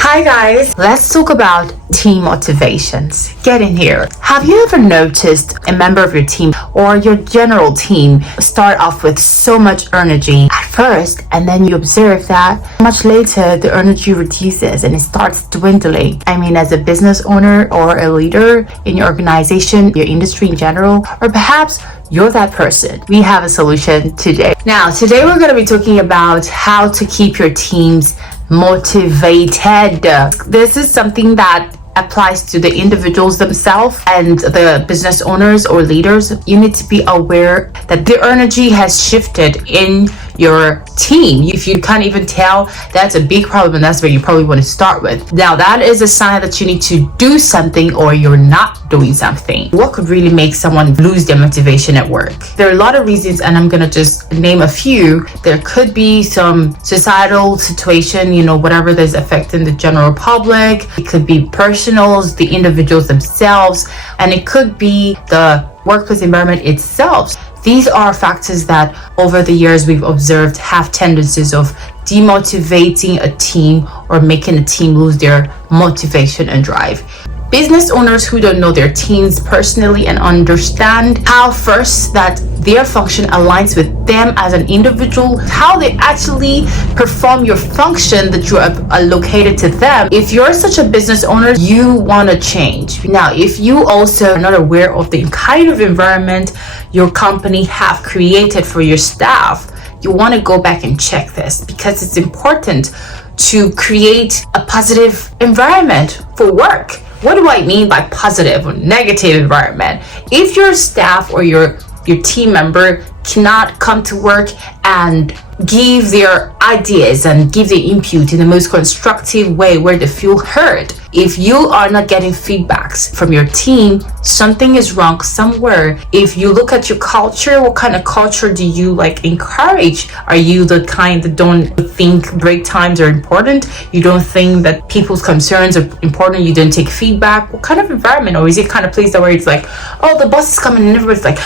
Hi guys, let's talk about team motivations. Get in here. Have you ever noticed a member of your team or your general team start off with so much energy at first, and then you observe that much later the energy reduces and it starts dwindling? I mean, as a business owner or a leader in your organization, your industry in general, or perhaps you're that person. We have a solution today. Now, today we're going to be talking about how to keep your teams motivated. This is something that applies to the individuals themselves and the business owners or leaders. You need to be aware that the energy has shifted in your team. If you can't even tell, that's a big problem, and that's where you probably want to start with. Now, that is a sign that you need to do something or you're not doing something. What could really make someone lose their motivation at work? There are a lot of reasons, and I'm gonna just name a few. There could be some societal situation, whatever that's affecting the general public. It could be personals, the individuals themselves, and it could be the workplace environment itself. These are factors that over the years we've observed have tendencies of demotivating a team or making a team lose their motivation and drive. Business owners who don't know their teams personally and understand how first that their function aligns with them as an individual, how they actually perform your function that you have allocated to them. If you're such a business owner, you want to change. Now, if you also are not aware of the kind of environment your company have created for your staff, you want to go back and check this, because it's important to create a positive environment for work. What do I mean by positive or negative environment? If your staff or your team member cannot come to work and give their ideas and give their input in the most constructive way where they feel heard, if you are not getting feedbacks from your team, something is wrong somewhere. If you look at your culture, what kind of culture do you encourage? Are you the kind that don't think break times are important? You don't think that people's concerns are important? You don't take feedback? What kind of environment? Or is it kind of place that where it's like, oh, the bus is coming and everybody's like,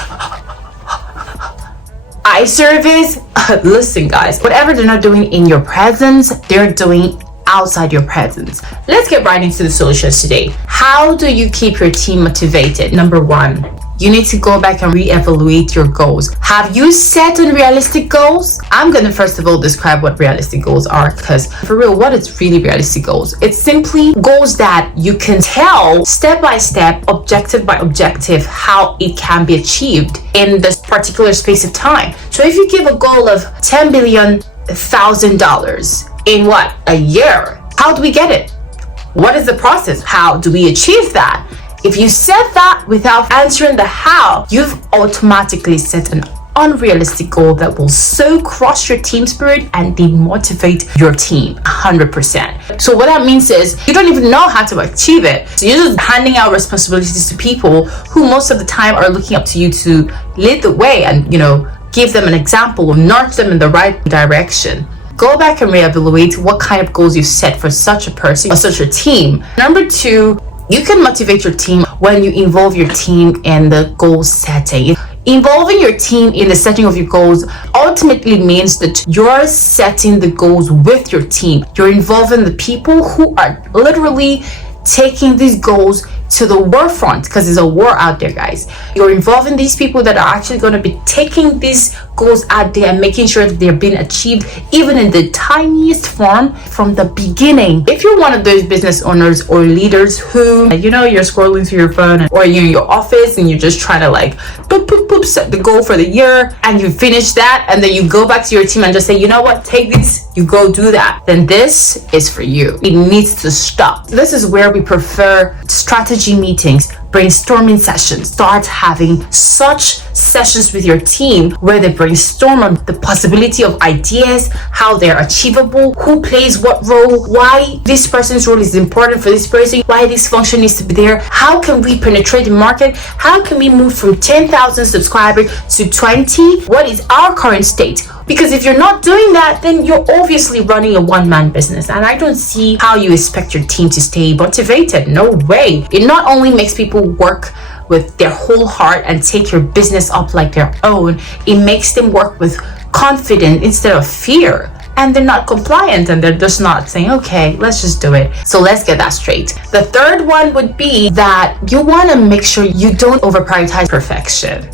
eye service? Listen guys, whatever they're not doing in your presence, they're doing outside your presence. Let's get right into the solutions today. How do you keep your team motivated? Number one, you need to go back and reevaluate your goals. Have you set unrealistic goals? I'm going to first of all describe what realistic goals are, because for real, what is really realistic goals? It's simply goals that you can tell step by step, objective by objective, how it can be achieved in this particular space of time. So if you give a goal of $10 billion in what? A year? How do we get it? What is the process? How do we achieve that? If you set that without answering the how, you've automatically set an unrealistic goal that will so crush your team spirit and demotivate your team 100%. So what that means is you don't even know how to achieve it. So you're just handing out responsibilities to people who most of the time are looking up to you to lead the way and, give them an example or nudge them in the right direction. Go back and reevaluate what kind of goals you set for such a person or such a team. Number two, you can motivate your team when you involve your team in the goal setting. Involving your team in the setting of your goals ultimately means that you're setting the goals with your team. You're involving the people who are literally taking these goals to the war front, because there's a war out there, guys. You're involving these people that are actually going to be taking these goals out there and making sure that they're being achieved even in the tiniest form from the beginning. If you're one of those business owners or leaders who you're scrolling through your phone, or you're in your office and you're just trying to set the goal for the year, and you finish that and then you go back to your team and just say, you know what, take this, you go do that, then this is for you. It needs to stop. This is where we prefer strategy meetings, brainstorming sessions. Start having such sessions with your team where they brainstorm on the possibility of ideas, how they're achievable, who plays what role, why this person's role is important for this person, why this function needs to be there, how can we penetrate the market, how can we move from 10,000 subscribers to 20, what is our current state? Because if you're not doing that, then you're obviously running a one-man business, and I don't see how you expect your team to stay motivated. No way. It not only makes people work with their whole heart and take your business up like their own, it makes them work with confidence instead of fear. and they're not compliant and they're just not saying, okay, let's just do it. So let's get that straight. The third one would be that you want to make sure you don't over prioritize perfection.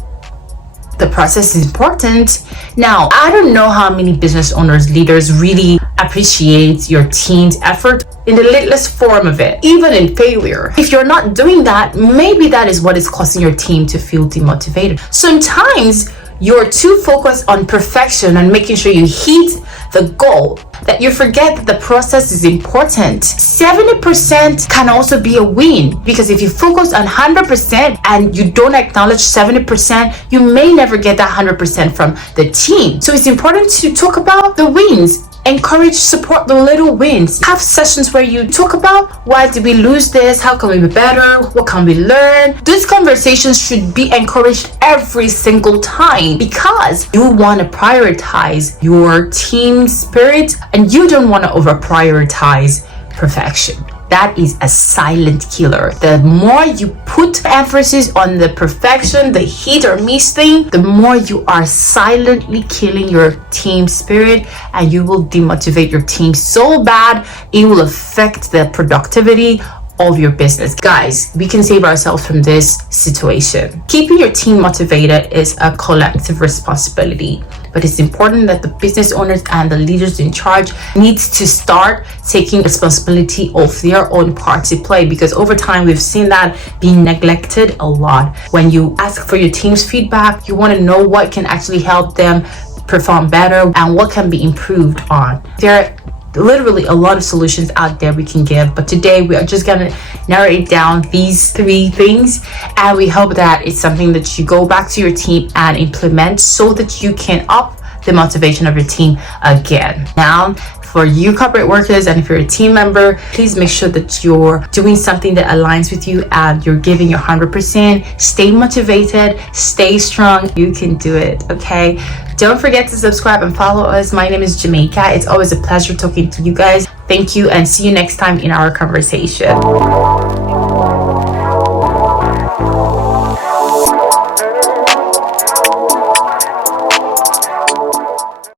The process is important. Now, I don't know how many business owners, leaders really appreciate your team's effort in the littlest form of it, even in failure. If you're not doing that, maybe that is what is causing your team to feel demotivated. Sometimes you're too focused on perfection and making sure you hit the goal that you forget that the process is important. 70% can also be a win, because if you focus on 100% and you don't acknowledge 70%, you may never get that 100% from the team. So it's important to talk about the wins. Encourage, support the little wins. Have sessions where you talk about, why did we lose this? How can we be better? What can we learn? These conversations should be encouraged every single time, because you want to prioritize your team spirit and you don't want to over prioritize perfection. That is a silent killer. The more you put emphasis on the perfection, the hit or miss thing, the more you are silently killing your team spirit, and you will demotivate your team so bad it will affect the productivity of your business. Guys, we can save ourselves from this situation. Keeping your team motivated is a collective responsibility, but it's important that the business owners and the leaders in charge needs to start taking responsibility of their own part to play, because over time we've seen that being neglected a lot. When you ask for your team's feedback, you want to know what can actually help them perform better and what can be improved on. There are literally a lot of solutions out there we can give, but today we are just gonna narrow it down, these 3 things, and we hope that it's something that you go back to your team and implement so that you can up the motivation of your team again. Now, for you corporate workers, and if you're a team member, please make sure that you're doing something that aligns with you and you're giving your 100%. Stay motivated, stay strong. You can do it, okay? Don't forget to subscribe and follow us. My name is Jamaica. It's always a pleasure talking to you guys. Thank you, and see you next time in our conversation.